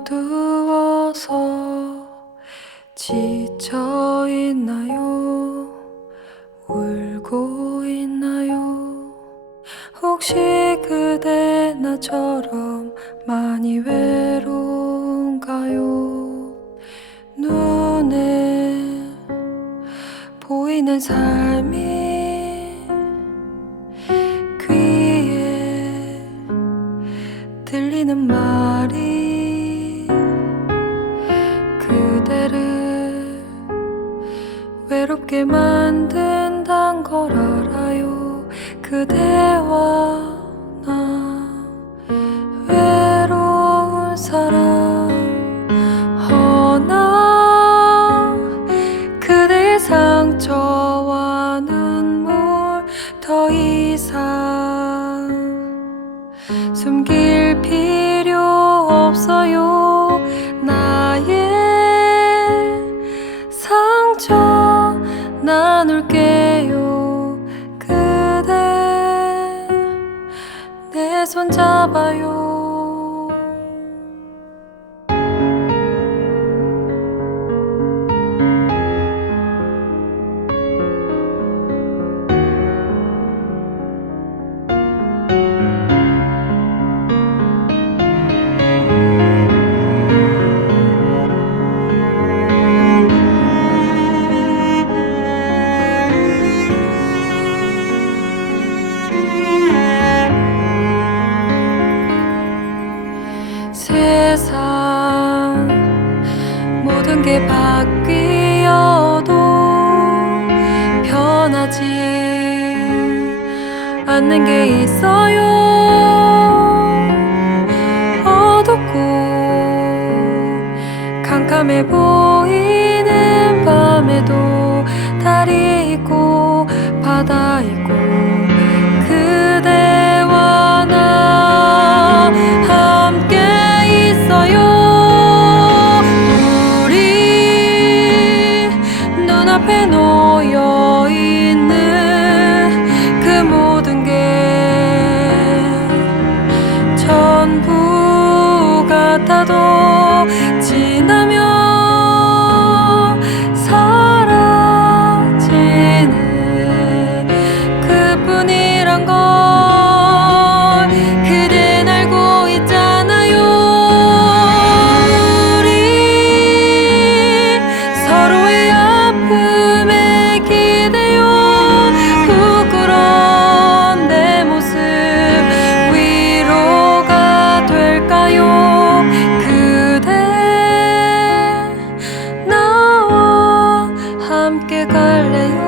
어두워서 지쳐 있나요? 울고 있나요? 혹시 그대 나처럼 많이 외로운가요? 눈에 보이는 삶이 귀에 들리는 말이 외롭게 만든단 걸 알아요. 그대와 나 외로운 사람 나눌게요. 그대 내 손 잡아요 세상 모든 게 바뀌어도 변하지 않는 게 있어요. 어둡고 캄캄해 보이는 밤에도 달이 있고 바다 있고 눈앞에 놓 함께 갈래요?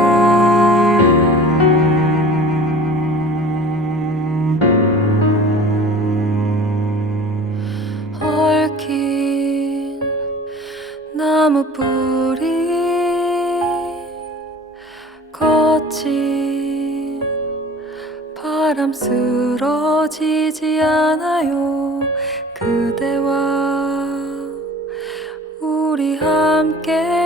얽힌 나무뿌리 거친 바람 쓰러지지 않아요. 그대와 우리 함께